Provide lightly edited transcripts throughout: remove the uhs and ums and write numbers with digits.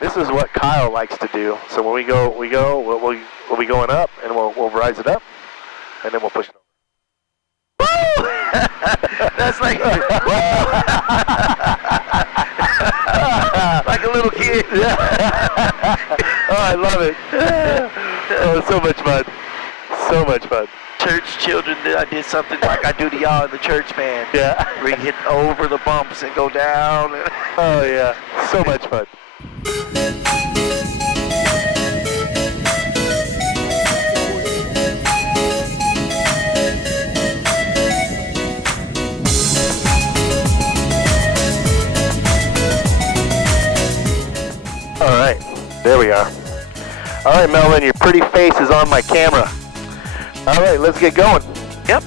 This is what Kyle likes to do. So when we'll be going up, and we'll rise it up, and then we'll push it over. That's like like a little kid. Yeah. Oh, I love it. Oh, so much fun. So much fun. Church children, I did something like I do to y'all in the church band. Yeah. We hit over the bumps and go down. Oh, yeah. So much fun. All right. There we are. All right, Melvin, your pretty face is on my camera. All right, let's get going. Yep.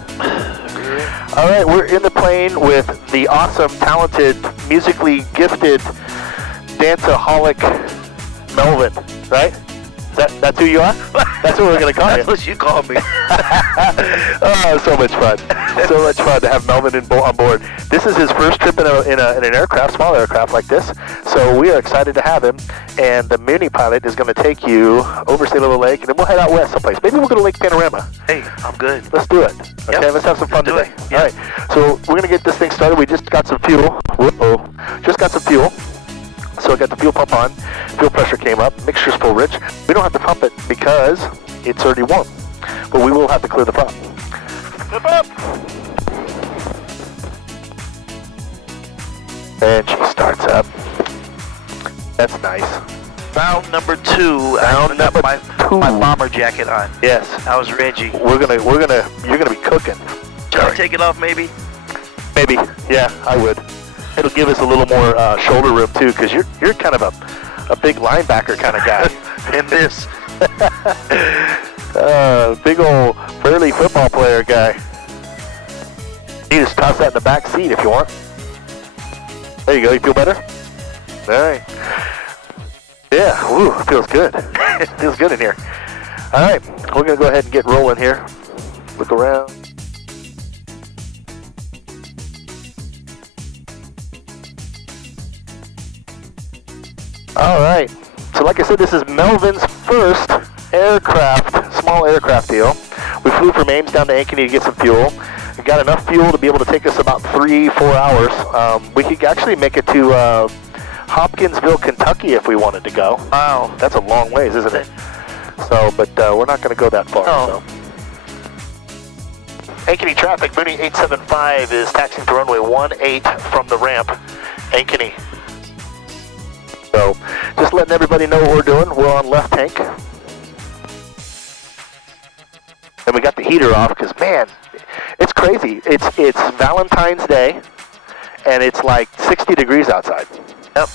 All right, we're in the plane with the awesome, talented, musically gifted, danceaholic Melvin, right? That's who you are? That's what we're going to call you. That's what you call me. Oh, so much fun. So much fun to have Melvin on board. This is his first trip in an aircraft, small aircraft like this. So we are excited to have him. And the Muni pilot is going to take you over St. Little Lake, and then we'll head out west someplace. Maybe we'll go to Lake Panorama. Hey, I'm good. Let's do it. Okay, yep. Let's have some fun today. Yep. All right, so we're going to get this thing started. We just got some fuel. Whoa, just got some fuel. So I got the fuel pump on. Fuel pressure came up. Mixture's full rich. We don't have to pump it because it's already warm. But we will have to clear the pump. Flip up! And she starts up. That's nice. Round number 2. Round number 2. My bomber jacket on. Yes. I was Reggie. You're gonna be cooking. Should I take it off maybe? Maybe. Yeah, I would. It'll give us a little more shoulder room too, because you're kind of a big linebacker kind of guy. In this. Big old burly football player guy. You just toss that in the back seat if you want. There you go. You feel better? All right. Yeah. Woo. Feels good. Feels good in here. All right. We're gonna go ahead and get rolling here. Look around. All right. So like I said, this is Melvin's first aircraft, small aircraft deal. We flew from Ames down to Ankeny to get some fuel. We got enough fuel to be able to take us about 3-4 hours. We could actually make it to Hopkinsville, Kentucky if we wanted to go. Wow. That's a long ways, isn't it? So, but we're not going to go that far. Oh. So. Ankeny traffic, Mooney 875 is taxiing to runway 18 from the ramp, Ankeny. So, just letting everybody know what we're doing. We're on left tank. And we got the heater off because, man, it's crazy. It's Valentine's Day, and it's like 60 degrees outside. Yep.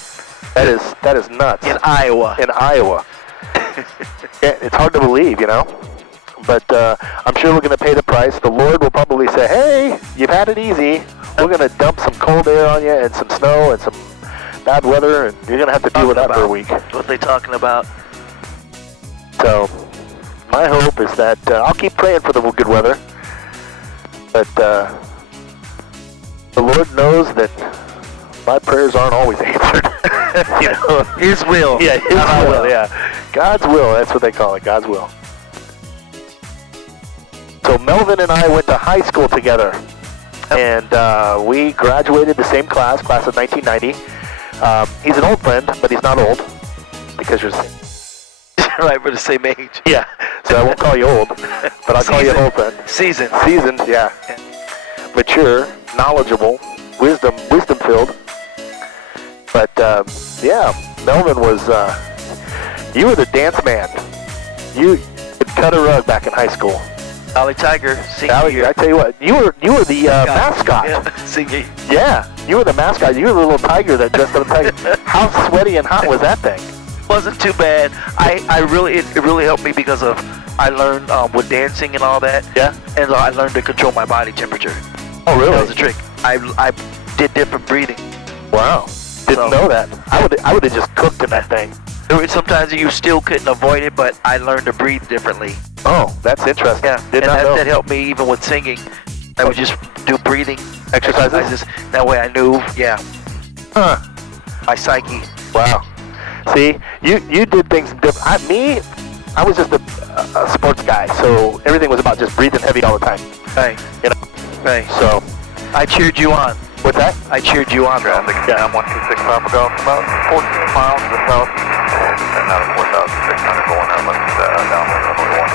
That is nuts. In Iowa. In Iowa. Yeah, it's hard to believe, you know. But I'm sure we're going to pay the price. The Lord will probably say, hey, you've had it easy. We're going to dump some cold air on you and some snow and some bad weather, and you're going to have to deal with that for a week. What they talking about? So, my hope is that I'll keep praying for the good weather, but the Lord knows that my prayers aren't always answered. You know? His will. Yeah, His will. Yeah, God's will. That's what they call it. God's will. So Melvin and I went to high school together, and we graduated the same class of 1990. He's an old friend, but he's not old because you're the same. Right, we're the same age. Yeah, so I won't call you old, but I'll call you an old friend. Seasoned, yeah. Mature, knowledgeable, wisdom-filled. But, yeah, Melvin was, you were the dance man. You could cut a rug back in high school. Valley Tiger, I tell you what, you were the mascot. Yeah, singing. Yeah, you were the mascot. You were the little tiger that dressed up a tiger. How sweaty and hot was that thing? Wasn't too bad. It really helped me because of I learned with dancing and all that. Yeah. And I learned to control my body temperature. Oh, really? That was a trick. I did different breathing. Wow. Didn't know that. I would have just cooked in that thing. Sometimes you still couldn't avoid it, but I learned to breathe differently. Oh, that's interesting. Yeah, that helped me even with singing. I would just do breathing exercises. That way I knew, my psyche. Wow. See, you did things different. I was just a sports guy, so everything was about just breathing heavy all the time. Right. You know. Right. So I cheered you on. what's that? I cheered you on. Traffic, Yeah. 126 Papa Golf, about 14 miles to the south, and out of 4,600 going up downwind runway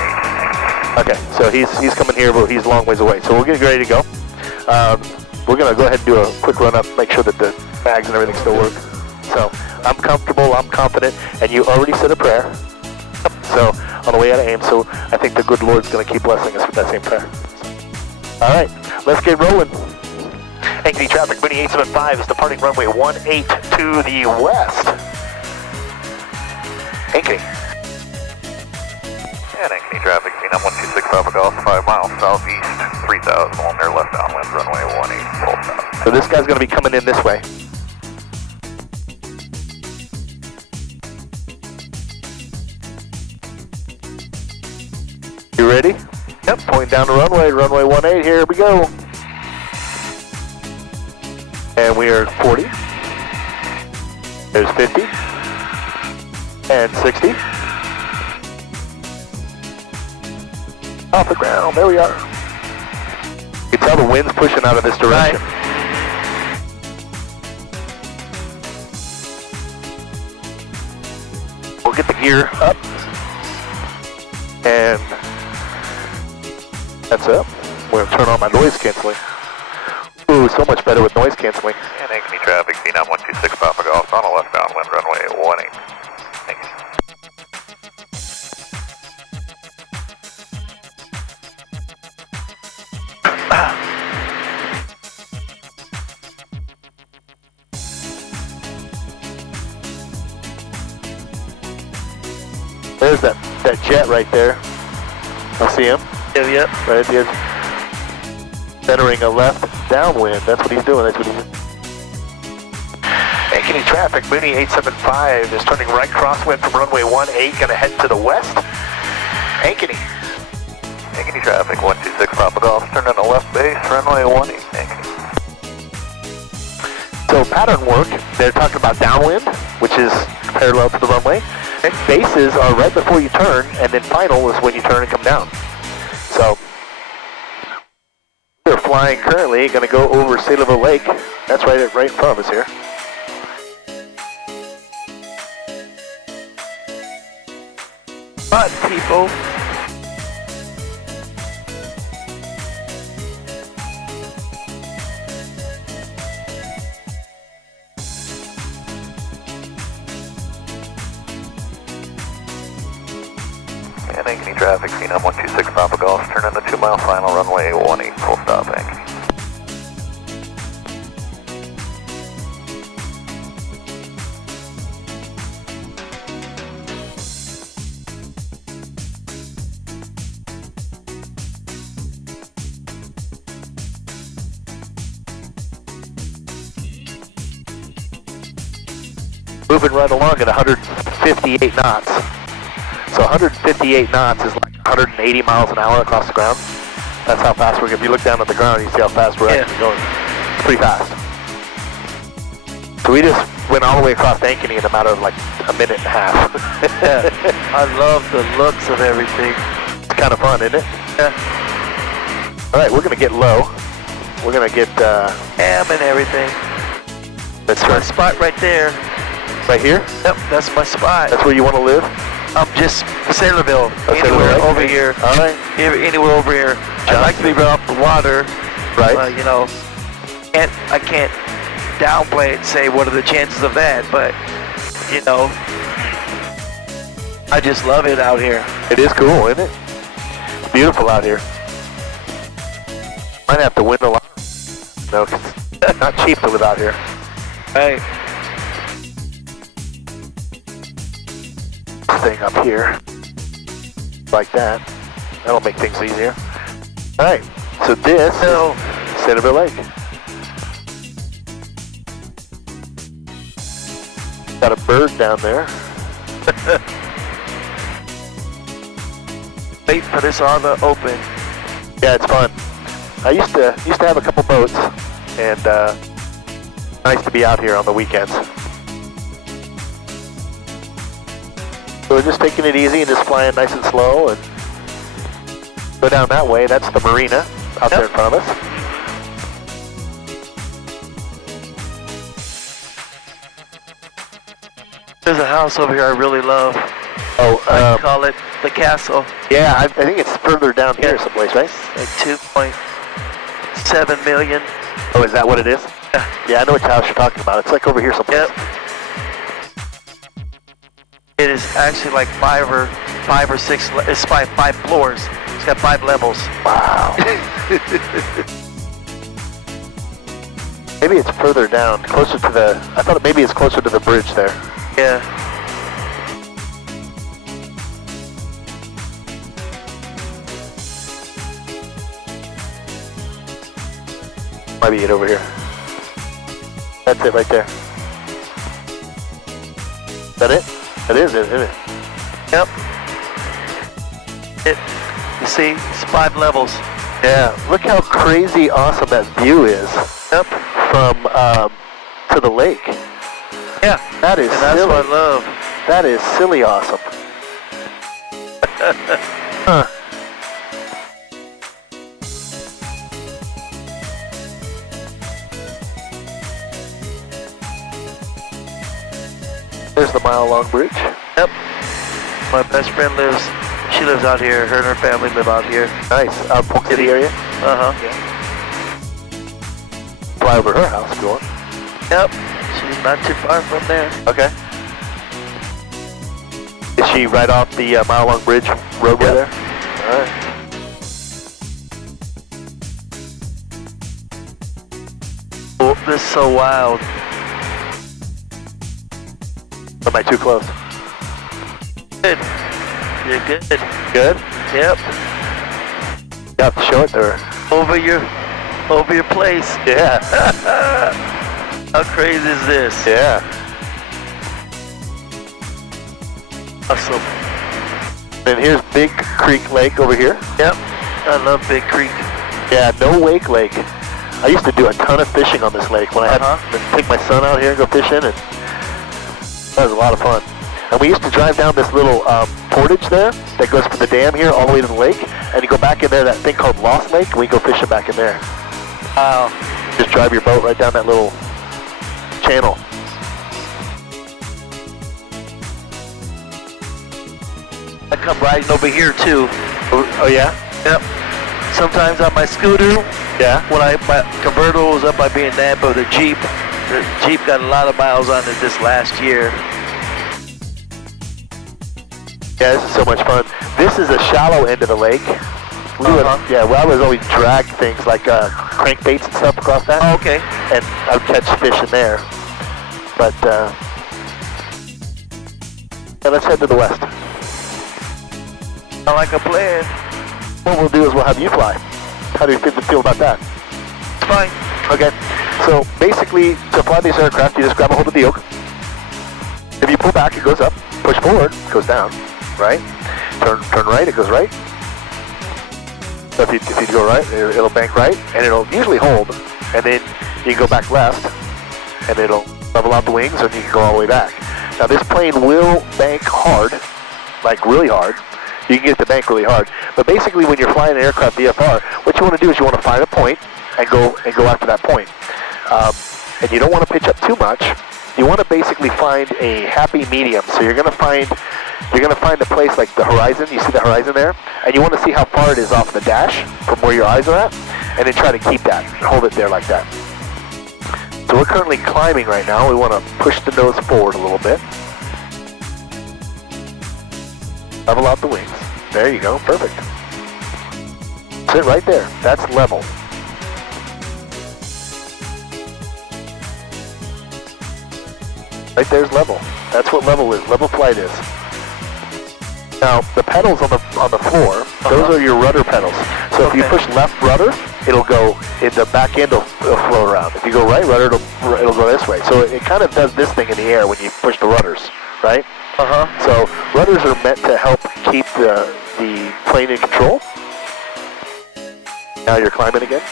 18. Okay, so he's coming here, but he's a long ways away. So we're getting ready to go. We're gonna go ahead and do a quick run up, make sure that the bags and everything still work. So I'm comfortable, I'm confident, and you already said a prayer. So on the way out of AIM, so I think the good Lord's gonna keep blessing us with that same prayer. All right, let's get rolling. Ankeny traffic, Mooney 875 is departing runway 18 to the west. Ankeny. And Ankeny traffic, CNAM 126 Papa Golf, 5 miles southeast, 3,000 on their left downwind runway 18, full stop. So this guy's gonna be coming in this way. You ready? Yep, pointing down the runway 18, here we go. And we are 40. There's 50. And 60. Off the ground, there we are. You can tell the wind's pushing out of this direction. We'll get the gear up. And that's up. We're gonna turn on my noise canceling. Ooh, so much better with noise canceling. And Ankeny traffic, CNAM 126 Papa Golf, on a left downwind runway 18. Thanks. There's that jet right there. I see him. Yep. Right at the edge. Centering a left downwind. That's what he's doing. That's what he's doing. Ankeny traffic, Mooney 875 is turning right crosswind from runway 18, gonna head to the west. Ankeny. Ankeny traffic, 126 Papa Golf, turn on the left base, runway 18, Ankeny. So pattern work, they're talking about downwind, which is parallel to the runway. Bases are right before you turn, and then final is when you turn and come down. So we're flying currently, going to go over Sailorville Lake. That's right in front of us here. But people. And Ankeny traffic, CNAM 126 Papa Golf, turn in the 2 mile final runway 18, full stop, Ankeny. Moving right along at 158 knots. So 158 knots is like 180 miles an hour across the ground. That's how fast we're going. If you look down at the ground, you see how fast we're actually going. It's pretty fast. So we just went all the way across Ankeny in a matter of like a minute and a half. Yeah. I love the looks of everything. It's kind of fun, isn't it? Yeah. All right, we're going to get low. We're going to get... Ham and everything. That's My spot right there. right here? Yep, that's my spot. That's where you want to live? Just Sailorville. Oh, Anywhere Sailorville, over okay. here. All right. Anywhere over here. I'd like to be right off the water. Right. You know, I can't downplay it and say what are the chances of that, but, you know, I just love it out here. It is cool, isn't it? It's beautiful out here. Might have to win the lottery. No, 'cause it's not cheap to live out here. Hey. Thing up here. Like that. That'll make things easier. Alright, so this is Sailorville Lake. Got a bird down there. Wait for this on the open. Yeah, it's fun. I used to have a couple boats, and nice to be out here on the weekends. So we're just taking it easy and just flying nice and slow and go down that way. That's the marina out there in front of us. There's a house over here I really love. Oh, I call it the castle. Yeah, I think it's further down here someplace, right? Like 2.7 million. Oh, is that what it is? Yeah. Yeah, I know which house you're talking about. It's like over here someplace. Yep. It is actually like five or six. It's five floors. It's got 5 levels. Wow. Maybe it's further down, closer to the. I thought maybe it's closer to the bridge there. Yeah. Might be it over here. That's it right there. Is that it? That is it, isn't it? Yep. You see, it's 5 levels. Yeah. Look how crazy awesome that view is. Yep. From to the lake. Yeah. That is and that's silly. what I love. That is silly awesome. Huh. There's the mile-long bridge. Yep. My best friend she lives out here. Her and her family live out here. Nice. Polk City area? Uh-huh. Yeah. Fly over her house if you want. Yep. She's not too far from there. Okay. Is she right off the mile-long bridge roadway there? All right. Oh, this is so wild. Am I too close? Good. You're good. Good? Yep. You have to show it to her. Over your place. Yeah. How crazy is this? Yeah. Awesome. And here's Big Creek Lake over here. Yep. I love Big Creek. Yeah, No Wake Lake. I used to do a ton of fishing on this lake when I had to take my son out here and go fishing, and that was a lot of fun. And we used to drive down this little portage there that goes from the dam here all the way to the lake, and you go back in there, that thing called Lost Lake, and we go fishing back in there. Wow. Just drive your boat right down that little channel. I come riding over here too. Oh yeah? Yep. Sometimes on my scooter. Yeah. When my convertible was up by being that, but the Jeep got a lot of miles on it this last year. Yeah, this is so much fun. This is the shallow end of the lake. We would, yeah, well, I would always drag things like crankbaits and stuff across that. Oh, okay. And I would catch fish in there. But, yeah, let's head to the west. I like a plan. What we'll do is we'll have you fly. How do you feel about that? It's fine. Okay. So basically, to fly these aircraft, you just grab a hold of the yoke. If you pull back, it goes up. Push forward, it goes down. Right? Turn right, it goes right. So if you go right, it'll bank right, and it'll usually hold. And then you can go back left, and it'll level out the wings, and you can go all the way back. Now this plane will bank hard, like really hard. You can get the bank really hard. But basically, when you're flying an aircraft VFR, what you want to do is you want to find a point and go after that point. And you don't want to pitch up too much. You want to basically find a happy medium. So you're going to find a place like the horizon. You see the horizon there, and you want to see how far it is off the dash from where your eyes are at, and then try to keep that and hold it there like that. So we're currently climbing right now. We want to push the nose forward a little bit. Level out the wings. There you go. Perfect. Sit right there. That's level. Right there's level. That's what level is. Level flight is. Now, the pedals on the floor, those are your rudder pedals. So if you push left rudder, it'll go, the back end will float around. If you go right rudder, it'll go this way. So it kind of does this thing in the air when you push the rudders, right? So rudders are meant to help keep the plane in control. Now you're climbing again.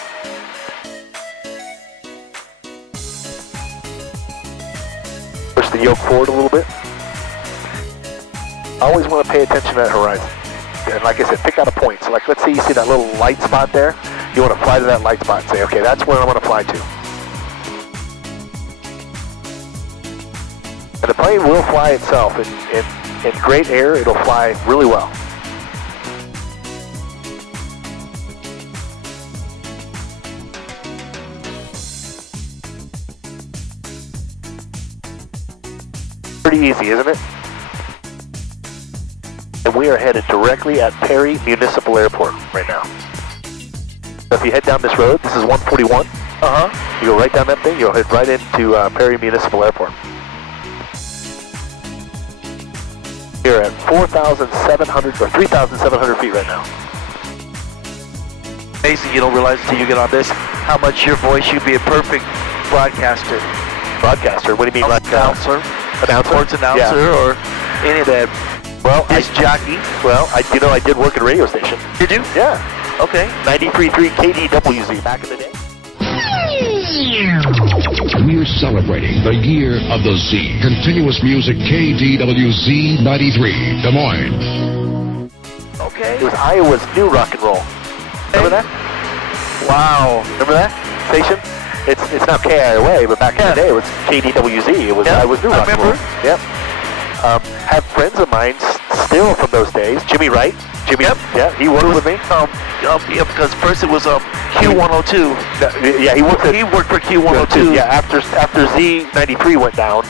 Push the yoke forward a little bit. Always want to pay attention to that horizon. And like I said, pick out a point. So like, let's say you see that little light spot there. You want to fly to that light spot and say, okay, that's where I want to fly to. And the plane will fly itself. In great air, it'll fly really well. Pretty easy, isn't it? And we are headed directly at Perry Municipal Airport right now. So if you head down this road, this is 141. You go right down that thing, you'll head right into Perry Municipal Airport. You're at 4,700 or 3,700 feet right now. Amazing, you don't realize until you get on this how much your voice, you'd be a perfect broadcaster. Broadcaster? What do you mean? Like announcer? Announcer? Sports announcer, Yeah. or any of that. Well, Disc jockey. Well, I did work at a radio station. Did you? Yeah. Okay. 93.3 KDWZ back in the day. We're celebrating the year of the Z. Continuous music KDWZ 93, Des Moines. Okay. It was Iowa's new rock and roll. Remember that? Wow. Remember that station? It's now KIOA, but back in the day it was KDWZ. It was Iowa's new rock and roll. Yep. Have friends of mine still from those days. Jimmy Wright. Jimmy. Yep. Yeah, he worked with me. Yeah, because first it was Q102. Yeah, he worked for Q102. Yeah, after Z93 went down,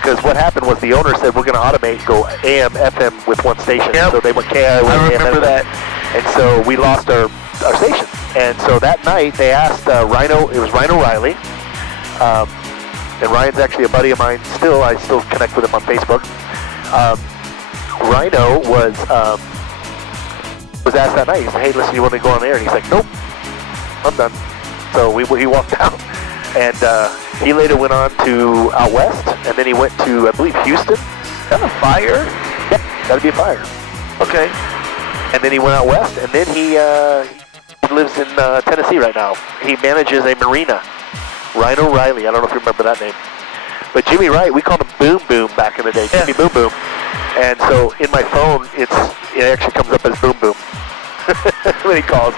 because what happened was the owner said we're going to automate and go AM, FM with one station. Yep. So they went KIOA. I remember that. And so we lost our station. And so that night they asked Rhino. It was Rhino Riley. And Ryan's actually a buddy of mine still. I still connect with him on Facebook. Rhino was asked that night. He said, "Hey, listen, you want to go on air?" And he's like, "Nope, I'm done." So he walked out, and he later went on to out west, and then he went to, I believe, Houston. Is that a fire? Yep, that'd be a fire. Okay. And then he went out west, and then he lives in Tennessee right now. He manages a marina. Rhino Riley. I don't know if you remember that name. But Jimmy Wright, we called him Boom Boom back in the day. Jimmy Boom Boom. And so in my phone, it actually comes up as Boom Boom when he calls.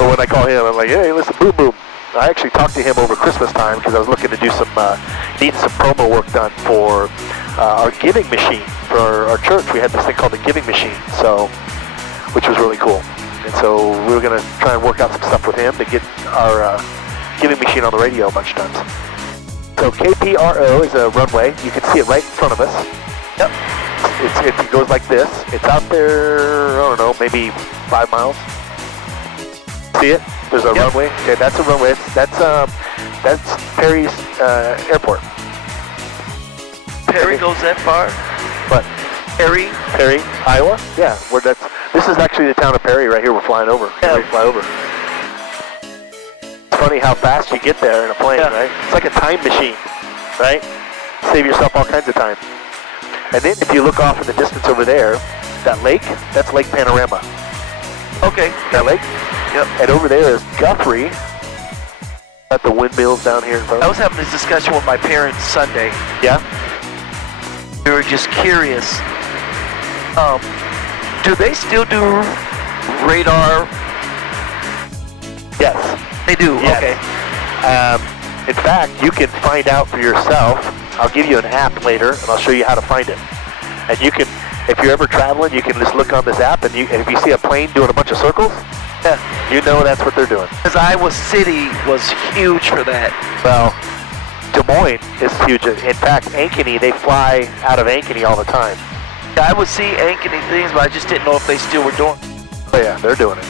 Or when I call him, I'm like, hey, listen, Boom Boom. I actually talked to him over Christmas time because I was looking to do needing some promo work done for our giving machine. For our church, we had this thing called the giving machine, which was really cool. And so we were going to try and work out some stuff with him to get our giving machine on the radio a bunch of times. So KPRO is a runway. You can see it right in front of us. Yep. It goes like this. It's out there, I don't know, maybe 5 miles. See it? There's a runway. Okay, that's a runway. That's Perry's airport. Perry goes that far? What? Perry, Iowa? Yeah. This is actually the town of Perry right here. We're flying over. Yeah. We fly over. It's funny how fast you get there in a plane, right? It's like a time machine, right? Save yourself all kinds of time. And then if you look off in the distance over there, that lake, that's Lake Panorama. Okay. That lake? Yep. And over there is Guthrie. Got the windmills down here in front I of was having this discussion with my parents Sunday. Yeah? We were just curious. Do they still do radar? Yes. They do? Yes. Okay. In fact, you can find out for yourself. I'll give you an app later, and I'll show you how to find it. And you can, if you're ever traveling, you can just look on this app, and if you see a plane doing a bunch of circles, you know that's what they're doing. Because Iowa City was huge for that. Well, Des Moines is huge. In fact, Ankeny, they fly out of Ankeny all the time. I would see Ankeny things, but I just didn't know if they still were doing it. Oh yeah, they're doing it.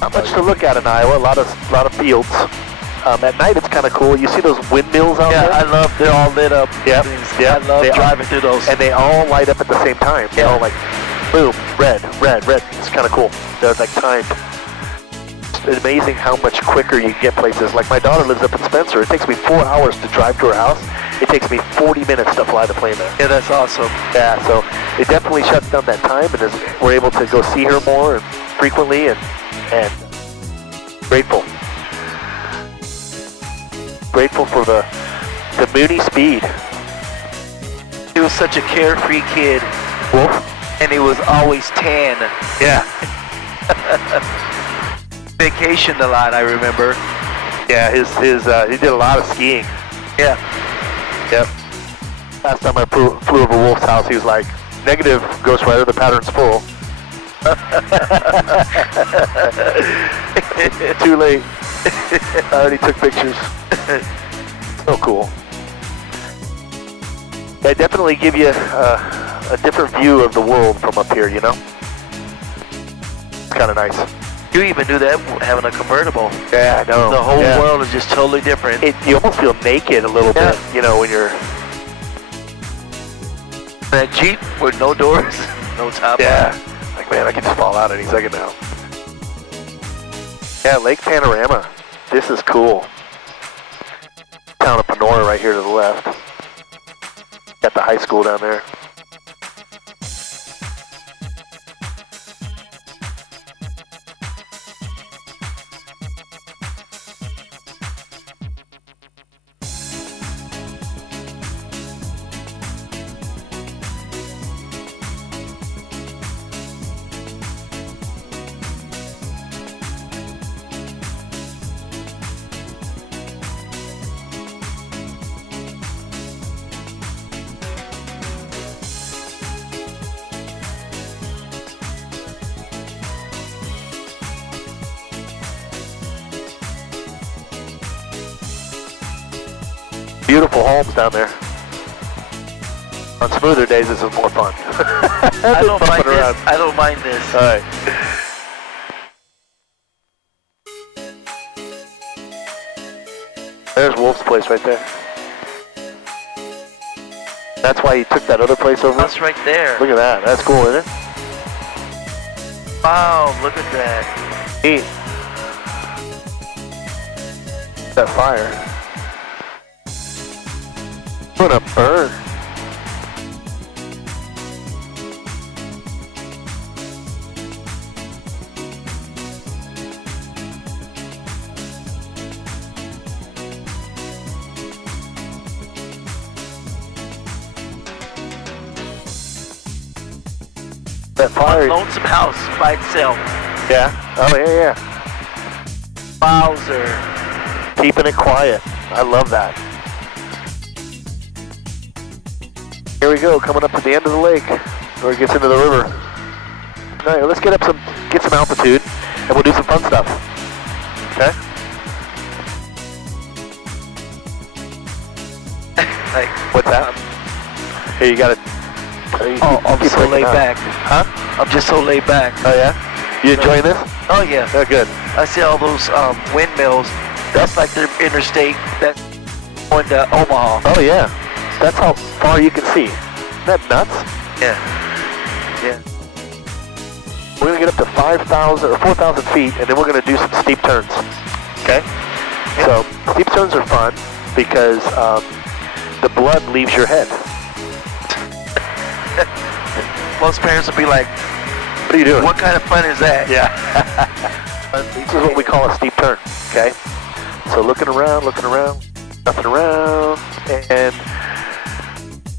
Not much to look at in Iowa. A lot of fields. At night, it's kind of cool. You see those windmills out there? Yeah, I love. They're all lit up. Yeah, I love driving through those. And they all light up at the same time. They all like, boom, red, red, red. It's kind of cool. They're like timed. It's amazing how much quicker you get places. Like my daughter lives up in Spencer. It takes me 4 hours to drive to her house. It takes me 40 minutes to fly the plane there. Yeah, that's awesome. Yeah, so it definitely shuts down that time, and we're able to go see her more and frequently, and grateful. Grateful for the Mooney speed. He was such a carefree kid. Wolf? And he was always tan. Yeah. Vacationed a lot, I remember. Yeah, he did a lot of skiing. Yeah. Yep. Last time I flew over Wolf's house, he was like, "Negative, Ghost Rider, the pattern's full." Too late. I already took pictures. So cool. They definitely give you a different view of the world from up here, you know? It's kind of nice. You even do that having a convertible. Yeah, I know. The whole world is just totally different. You almost feel naked a little bit, you know, when you're... That Jeep with no doors, no top. Yeah. Like, man, I could just fall out any second now. Yeah, Lake Panorama. This is cool. Town of Panora right here to the left. Got the high school down there. Beautiful homes down there. On smoother days, this is more fun. I don't mind this. I don't mind this. All right. There's Wolf's place right there. That's why he took that other place over. That's right there. Look at that. That's cool, isn't it? Wow, look at that. Neat. That fire. What a bird. That fire. Lonesome house by itself. Yeah. Oh, yeah. Bowser. Keeping it quiet. I love that. Here we go, coming up to the end of the lake, where it gets into the river. All right, let's get some altitude, and we'll do some fun stuff. Okay? Like, what's that? Here, you got it. I'm so laid back. Huh? I'm just so laid back. Oh yeah? You enjoying this? Oh yeah. Oh, good. I see all those windmills. That's like the interstate that's going to Omaha. Oh yeah. That's how far you can see. Isn't that nuts? Yeah. Yeah. We're going to get up to 5,000 or 4,000 feet, and then we're going to do some steep turns. Okay? Yeah. So, steep turns are fun because the blood leaves your head. Most parents will be like, what are you doing? What kind of fun is that? Yeah. This is what we call a steep turn. Okay? So, looking around, nothing around, and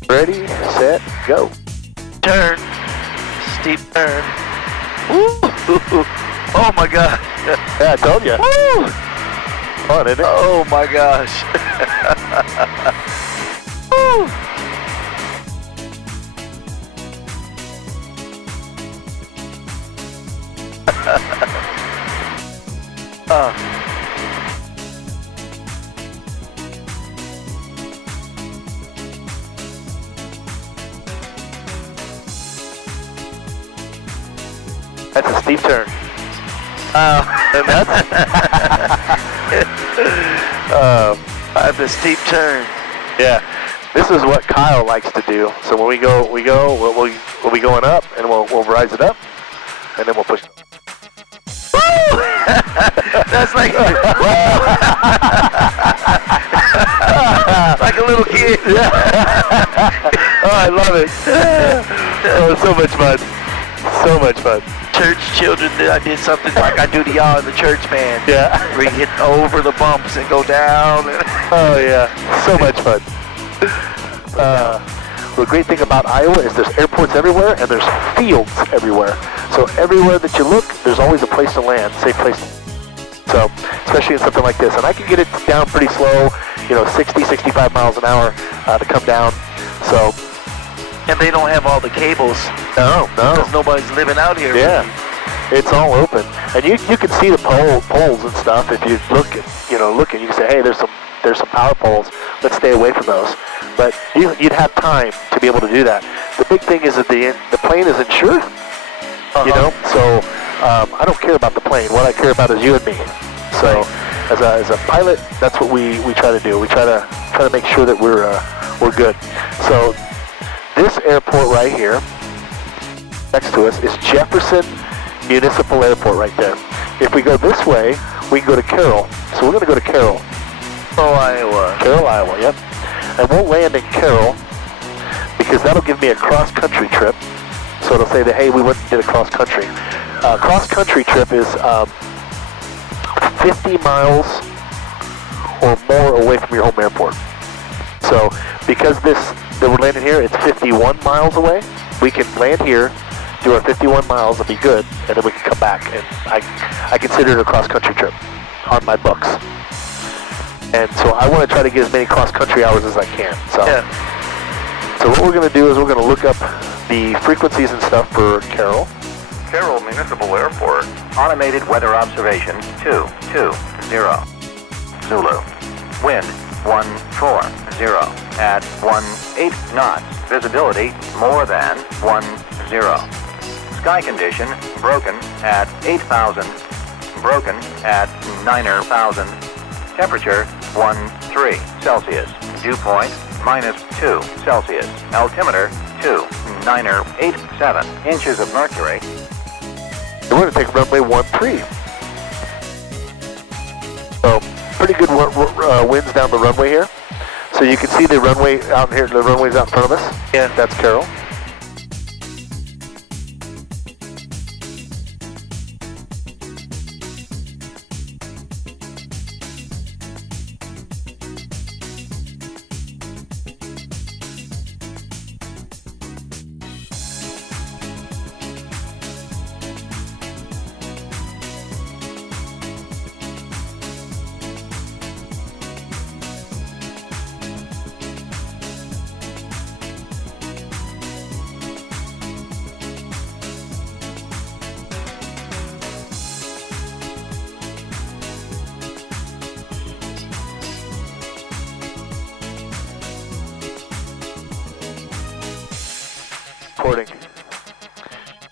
ready, set, go. Turn. Steep turn. Woo! Oh my God. Yeah, I told you. Woo! Fun, isn't it? Oh my gosh. Woo! That's a steep turn. And that's I have a steep turn. Yeah. This is what Kyle likes to do. So when we go, we'll be going up, and we'll rise it up, and then we'll push. That's like like a little kid. Yeah. Oh, I love it. Oh, so much fun. So much fun. Church children, I did something like I do to y'all in the church, man. Yeah. We hit over the bumps and go down. Oh yeah, so much fun. the great thing about Iowa is there's airports everywhere and there's fields everywhere. So everywhere that you look, there's always a place to land, safe place. So, especially in something like this. And I can get it down pretty slow, 60, 65 miles an hour to come down. So. And they don't have all the cables. No. Because nobody's living out here. Yeah. It's all open. And you can see the poles and stuff if you look at, you can say, hey, there's some power poles. Let's stay away from those. But you'd have time to be able to do that. The big thing is that the plane is insured, so I don't care about the plane. What I care about is you and me. So as a pilot, that's what we try to do. We try to make sure that we're good. So this airport right here next to us is Jefferson Municipal Airport right there. If we go this way, we can go to Carroll. So we're going to go to Carroll. Carroll, Iowa, yep. And we'll land in Carroll because that'll give me a cross-country trip. So it'll say that, hey, we went and did a cross-country. Cross-country trip is 50 miles or more away from your home airport. So because that we're landing here, it's 51 miles away. We can land here, do our 51 miles and be good, and then we can come back. And I consider it a cross-country trip on my books. And so I want to try to get as many cross-country hours as I can. So what we're going to do is we're going to look up the frequencies and stuff for Carroll. Carroll Municipal Airport. Automated weather observation 220. Zulu. Wind 140 at 18 knots. Visibility more than 10. Sky condition broken at 8,000. Broken at 9,000. Temperature 13 Celsius. Dew point -2 Celsius. Altimeter 2987 inches of mercury. We're going to take runway 13. So pretty good winds down the runway here. So you can see the runway out here. The runway's out in front of us. Yeah, that's Carroll.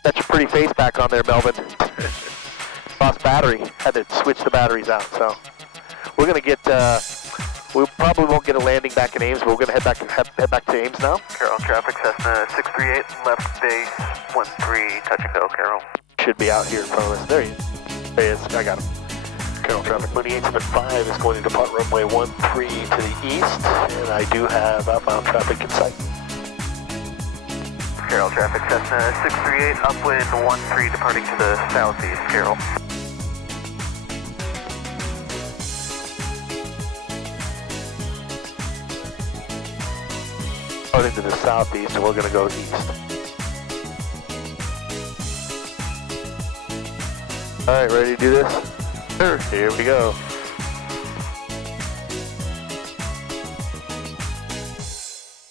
Got your pretty face back on there, Melvin. Lost battery. Had to switch the batteries out. So we're gonna get. We probably won't get a landing back in Ames, but we're gonna head back to Ames now. Carroll traffic, Cessna 638, left base 13, touch and go, Carroll. Should be out here in front of us. There he is. I got him. Carroll traffic, Mooney 875 is going to depart runway 13 to the east, and I do have outbound traffic in sight. Carroll traffic, Cessna 638, upwind 13, departing to the southeast, Carroll. Departing to the southeast, and we're going to go east. All right, ready to do this? Sure. Here we go.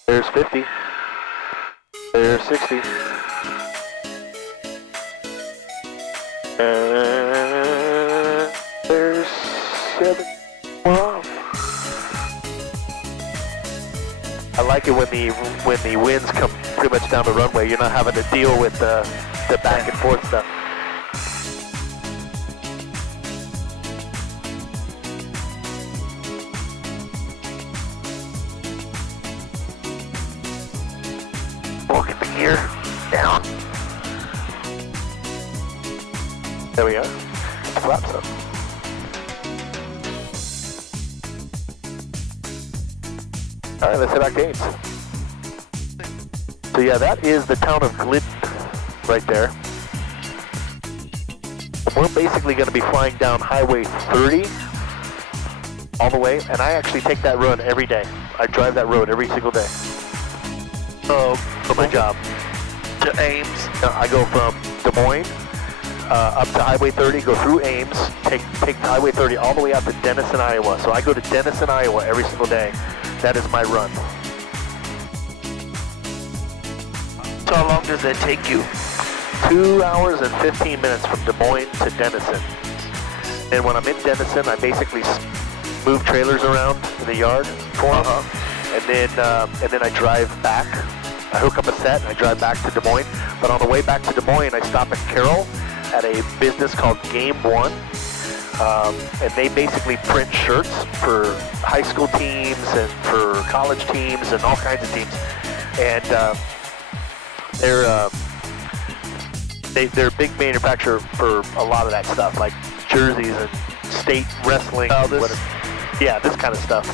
There's 50. There's 60. And there's 7. Wow. I like it when the winds come pretty much down the runway. You're not having to deal with the back and forth stuff. Get the gear down. There we go. Flaps up. All right, let's head back to Ames. So yeah, that is the town of Glidden right there. And we're basically going to be flying down Highway 30 all the way, and I actually take that road every day. I drive that road every single day. for my job. To Ames. I go from Des Moines up to Highway 30, go through Ames, take Highway 30 all the way out to Denison, Iowa. So I go to Denison, Iowa every single day. That is my run. So how long does that take you? 2 hours and 15 minutes from Des Moines to Denison. And when I'm in Denison, I basically move trailers around in the yard for them. And then I drive back. I hook up a set and I drive back to Des Moines. But on the way back to Des Moines, I stop at Carroll at a business called Game One. And they basically print shirts for high school teams and for college teams and all kinds of teams. And they're a big manufacturer for a lot of that stuff, like jerseys and state wrestling. Yeah, this kind of stuff.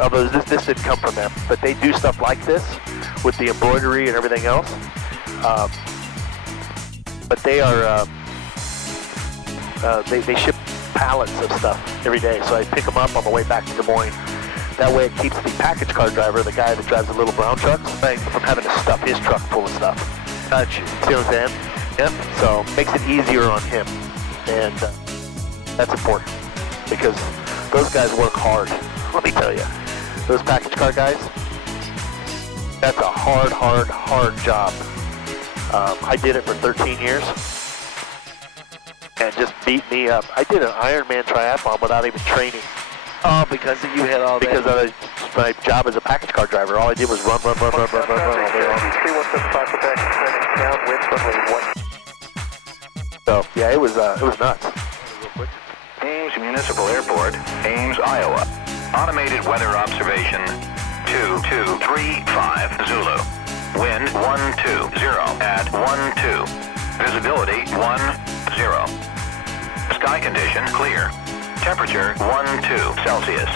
Although this didn't come from them, but they do stuff like this with the embroidery and everything else. But they are they ship pallets of stuff every day, so I pick them up on the way back to Des Moines. That way it keeps the package car driver, the guy that drives the little brown trucks, from having to stuff his truck full of stuff. Gotcha. See what I'm saying? Yep. So makes it easier on him, and that's important because those guys work hard. Let me tell you, those package car guys, that's a hard job. I did it for 13 years and just beat me up. I did an Ironman triathlon without even training. Oh, because you had all because that. my job as a package car driver, all I did was run all day long. So yeah, it was nuts. Ames Municipal Airport, Ames, Iowa. Automated weather observation 2235 Zulu. Wind 120 at 12. Visibility 10. Sky condition clear. Temperature 12 Celsius.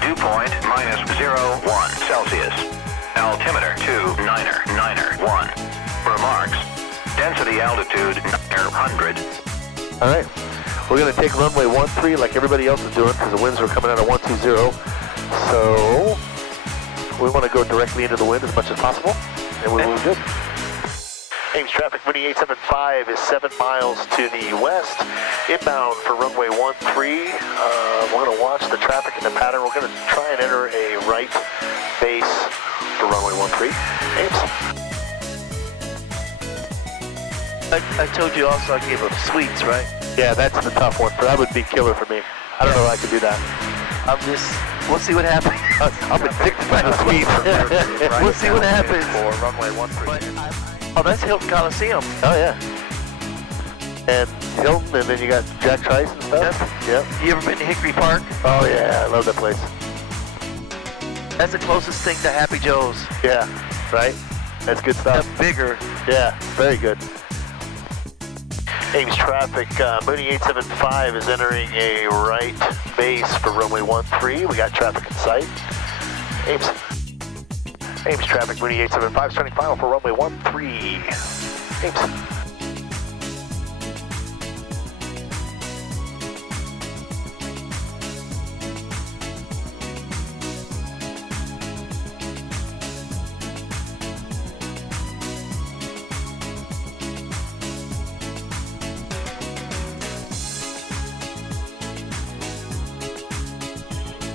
Dew point -01 Celsius. Altimeter 299.1. Remarks. Density altitude 900. All right, we're gonna take runway 13 like everybody else is doing because the winds are coming out of 120. So we want to go directly into the wind as much as possible, and we will be good. Ames traffic, Winnie 875 is 7 miles to the west. Inbound for runway 13. We're going to watch the traffic and the pattern. We're going to try and enter a right base for runway 13. Ames. I told you also I gave up sweets, right? Yeah, that's the tough one. That would be killer for me. I don't know if I could do that. We'll see what happens. I'm addicted by the sweets. We'll see what happens. For runway 13. Oh, that's Hilton Coliseum. Oh, yeah. And Hilton, and then you got Jack Trice and stuff. Yep. You ever been to Hickory Park? Oh, yeah. I love that place. That's the closest thing to Happy Joe's. Yeah, right? That's good stuff. That's bigger. Yeah, very good. Ames traffic, Mooney 875 is entering a right base for runway 13. We got traffic in sight. Ames traffic, Mooney 875, starting final for runway 13. Ames.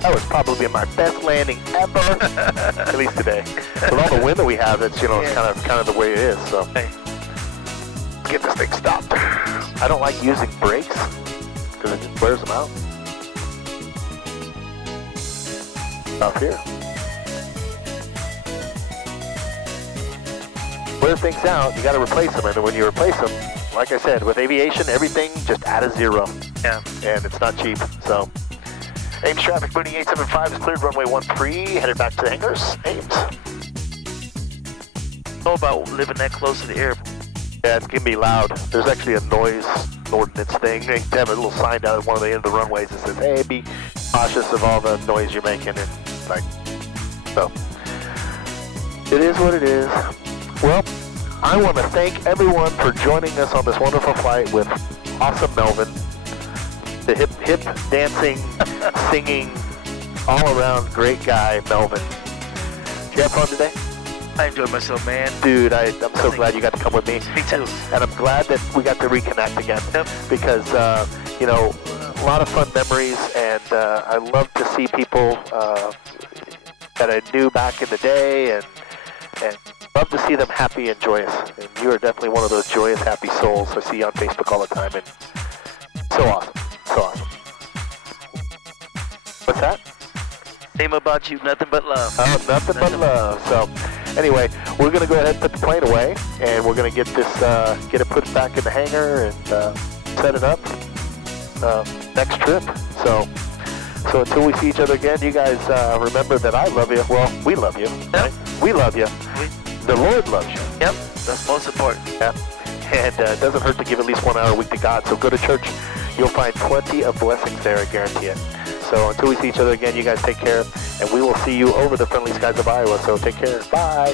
That was probably my best landing ever, at least today. With all the wind that we have, it's kind of the way it is. So, hey, let's get this thing stopped. I don't like using brakes because it just wears them out. Up here, wear things out. You got to replace them, and when you replace them, like I said, with aviation, everything just add a zero. Yeah, and it's not cheap. So. Ames traffic, Mooney 875 is cleared, runway 13, headed back to the hangars. Ames. Know about living that close to the airport. Yeah, it's gonna be loud. There's actually a noise ordinance thing. They have a little sign down at one of the end of the runways that says, hey, be cautious of all the noise you're making. And so, it is what it is. Well, I want to thank everyone for joining us on this wonderful flight with awesome Melvin. The hip dancing, singing, all around great guy, Melvin. Did you have fun today? I enjoyed myself, man. Dude, I'm so glad you got to come with me. Me too. And I'm glad that we got to reconnect again. Yep. Because, you know, a lot of fun memories, and I love to see people that I knew back in the day, and love to see them happy and joyous. And you are definitely one of those joyous, happy souls I see on Facebook all the time, and so awesome. So awesome. What's that? Same about you, nothing but love. Oh, nothing but love. So, anyway, we're going to go ahead and put the plane away, and we're going to get it put back in the hangar and set it up next trip. So until we see each other again, you guys remember that I love you. Well, we love you. Yep. Right? We love you. The Lord loves you. Yep, that's most important. Yeah. And it doesn't hurt to give at least 1 hour a week to God. So go to church. You'll find plenty of blessings there, I guarantee it. So until we see each other again, you guys take care, and we will see you over the friendly skies of Iowa. So take care. Bye.